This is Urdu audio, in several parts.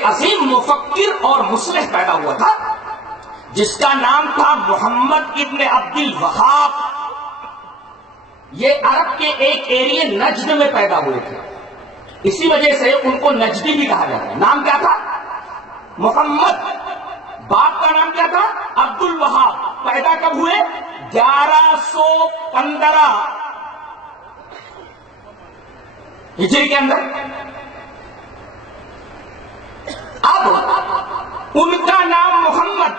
ایک عظیم مفکر اور مصلح پیدا ہوا تھا جس کا نام تھا محمد ابن عبد الوہاب. یہ عرب کے ایک ایریے نجد میں پیدا ہوئے تھے، اسی وجہ سے ان کو نجدی بھی کہا جاتا ہے. نام کیا تھا؟ محمد. باپ کا نام کیا تھا؟ عبد الوہاب. پیدا کب ہوئے؟ 1115 ہجری کے اندر. اب ان کا نام محمد،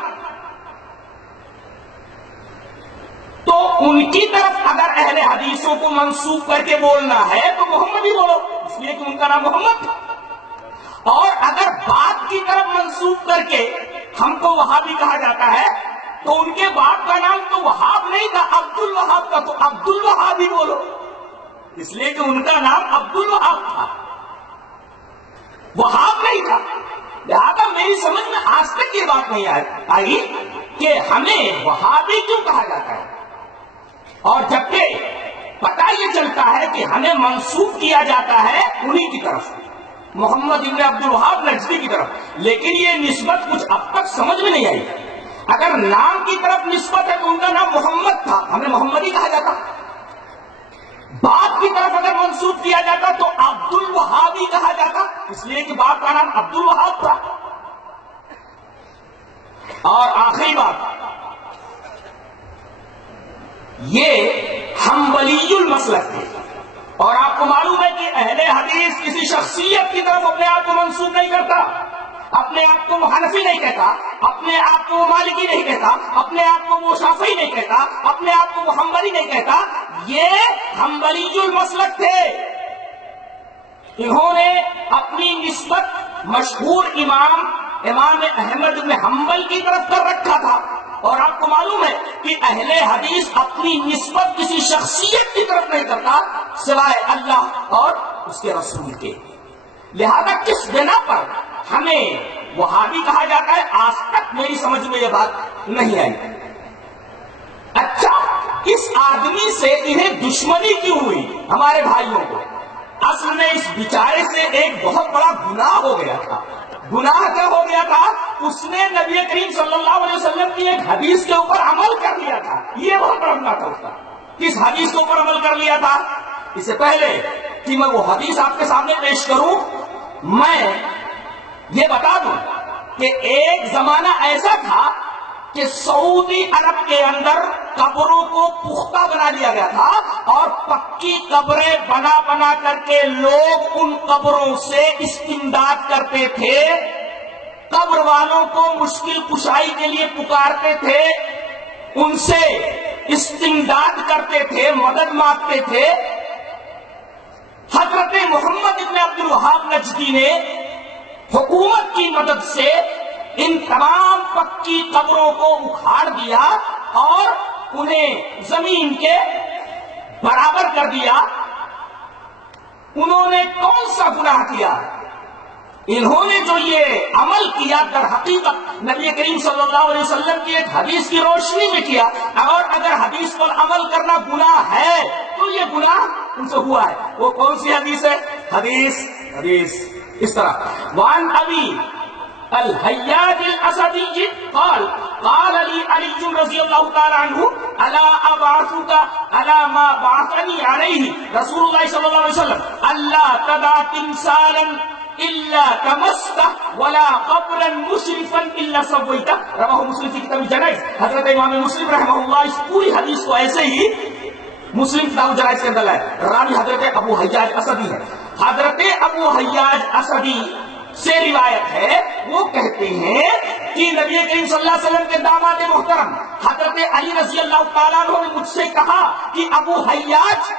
تو ان کی طرف اگر اہل حدیثوں کو منسوب کر کے بولنا ہے تو محمد ہی بولو، اس لیے کہ ان کا نام محمد تھا. اور اگر باپ کی طرف منسوب کر کے ہم کو وہابی کہا جاتا ہے تو ان کے باپ کا نام تو وہاب نہیں تھا، عبد الوہاب کا، تو عبد الوہاب ہی بولو، اس لیے کہ ان کا نام عبد الوہاب تھا، وہاب نہیں تھا. لہذا میری سمجھ میں آج تک یہ بات نہیں آئی کہ ہمیں وہابی کیوں کہا جاتا ہے، اور جبکہ پتہ یہ چلتا ہے کہ ہمیں منسوب کیا جاتا ہے انہی کی طرف، محمد ابن عبد الوہاب نجدی کی طرف. لیکن یہ نسبت کچھ اب تک سمجھ میں نہیں آئی. اگر نام کی طرف نسبت ہے تو ان کا نام محمد تھا، ہمیں محمد ہی کہا جاتا. باپ کی طرف اگر منسوب کیا جاتا تو عبد الوہاب ہی کہا جاتا، اس لیے کہ باپ کا نام عبد الوہاب تھا. اور آخری بات، یہ حنبلی المسلک تھے، اور آپ کو معلوم ہے کہ اہل حدیث کسی شخصیت کی طرف اپنے آپ کو منسوب نہیں کرتا، اپنے آپ کو وہ حنفی نہیں کہتا، اپنے آپ کو وہ مالکی نہیں کہتا، اپنے آپ کو وہ شافعی نہیں کہتا، اپنے آپ کو وہ حنبلی نہیں کہتا. یہ حنبلی المسلک تھے. انہوں نے اپنی نسبت مشہور امام احمد بن حنبل کی طرف کر رکھا تھا. اور آپ کو معلوم ہے کہ اہل حدیث اپنی نسبت کسی شخصیت کی طرف نہیں کرتا سوائے اللہ اور اس کے رسول کے. لہذا کس بنا پر ہمیں وہابی کہا جاتا ہے، آج تک میری سمجھ میں یہ بات نہیں آئی. اچھا، اس آدمی سے انہیں دشمنی کیوں ہوئی ہمارے بھائیوں کو؟ اصل میں اس بیچارے سے ایک بہت بڑا گناہ ہو گیا تھا. گناہ کیا ہو گیا تھا؟ اس نے نبی کریم صلی اللہ علیہ وسلم کی ایک حدیث کے اوپر عمل کر لیا تھا. یہ بہت بڑا گناہ تھا اس کا. کس حدیث کے اوپر عمل کر لیا تھا؟ اس سے پہلے کہ میں وہ حدیث آپ کے سامنے پیش کروں، میں یہ بتا دوں کہ ایک زمانہ ایسا تھا کہ سعودی عرب کے اندر قبروں کو پختہ بنا دیا گیا تھا، اور پکی قبریں بنا بنا کر کے لوگ ان قبروں سے استمداد کرتے تھے. قبر والوں کو مشکل کشائی کے لیے پکارتے تھے، ان سے استمداد کرتے تھے، مدد مانگتے تھے. حضرت محمد ابن عبد الوہاب نجدی نے حکومت کی مدد سے ان تمام پکی قبروں کو اکھاڑ دیا اور انہیں زمین کے برابر کر دیا. انہوں نے کون سا گناہ کیا؟ انہوں نے جو یہ عمل کیا در حقیقت نبی کریم صلی اللہ علیہ وسلم کی ایک حدیث کی روشنی میں کیا. اور اگر حدیث پر عمل کرنا گناہ ہے تو یہ گناہ ان سے ہوا ہے. وہ کون سی حدیث ہے؟ حدیث اس طرح، وان ابی الحیاج الاسدی قال قال لي علي رضی اللہ تعالی عنہ الا ابعثك على ما بعثني عليه رسول اللہ صلی اللہ علیہ وسلم الا تدع تمثالا الا تمسته ولا قبرا مشرفا الا سويته. رواہ مسلم کی کتاب الجنائز. حضرت امام مسلم رحمہ اللہ اس پوری حدیث کو ایسے ہی مسلم کتاب الجنائز کے اندر لائے. راوی حضرت ابو حیاج اسدی ہے. حضرت ابو حیاج اسدی سے روایت ہے، وہ کہتے ہیں کہ نبی کریم صلی اللہ علیہ وسلم کے داماد محترم حضرت علی رضی اللہ تعالیٰ عنہ نے مجھ سے کہا کہ ابو حیاج،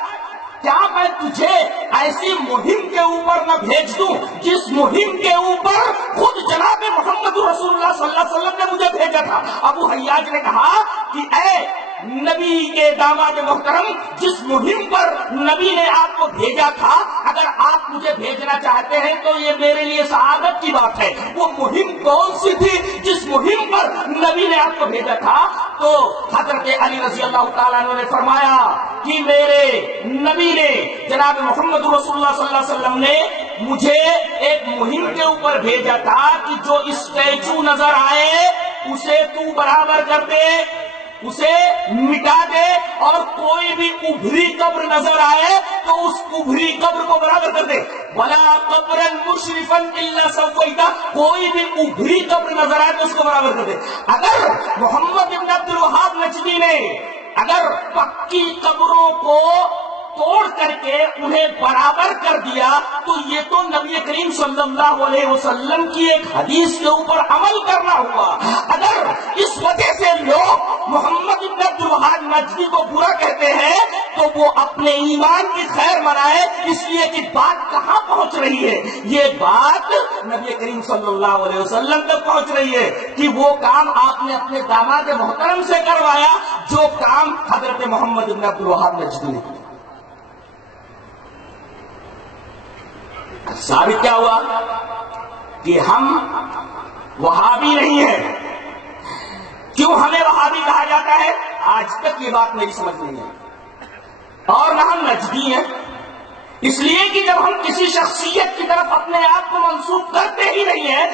کیا میں تجھے ایسی مہم کے اوپر نہ بھیج دوں جس مہم کے اوپر خود جناب محمد رسول اللہ صلی اللہ علیہ وسلم نے مجھے بھیجا تھا؟ ابو حیاج نے کہا کہ اے نبی کے داماد محترم، جس مہم پر نبی نے آپ کو بھیجا تھا، اگر آپ مجھے بھیجنا چاہتے ہیں تو یہ میرے لیے سعادت کی بات ہے. وہ مہم کون سی تھی جس مہم پر نبی نے آپ کو بھیجا تھا؟ تو حضرت علی رضی اللہ تعالیٰ عنہ نے فرمایا کہ میرے نبی نے، جناب محمد رسول اللہ صلی اللہ علیہ وسلم نے مجھے ایک مہم کے اوپر بھیجا تھا کہ جو اسٹیچو نظر آئے اسے تو برابر کر دے، اسے مٹا دے، اور کوئی بھی ابھری قبر نظر آئے تو اس ابھری قبر کو برابر کر دے۔ وَلَا قَبْرًا مُشْرِفًا إِلَّا سَوَّيْتَهُ، کوئی بھی ابھری قبر نظر آئے تو اس کو برابر کر دے۔ اگر محمد بن عبد الوہاب نجدی نے اگر پکی قبروں کو توڑ کر کے انہیں برابر کر دیا تو یہ تو نبی کریم صلی اللہ علیہ وسلم کی ایک حدیث کے اوپر عمل کرنا ہوا۔ اگر اس وجہ سے لوگ محمد بن عبد الوہاب نجدی کو برا کہتے ہیں تو وہ اپنے ایمان کی خیر منائے، اس لیے کہ بات کہاں پہنچ رہی ہے؟ یہ بات نبی کریم صلی اللہ علیہ وسلم تک پہنچ رہی ہے کہ وہ کام آپ نے اپنے داماد محترم سے کروایا جو کام حضرت محمد بن عبد الوہاب نجدی نے کیا۔ ثابت کیا ہوا کہ ہم وہابی نہیں ہیں۔ کیوں ہمیں وہابی کہا جاتا ہے؟ آج تک یہ بات میری سمجھ نہیں ہے۔ اور نہ ہم نجدی ہیں، اس لیے کہ جب ہم کسی شخصیت کی طرف اپنے آپ کو منسوب کرتے ہی نہیں ہیں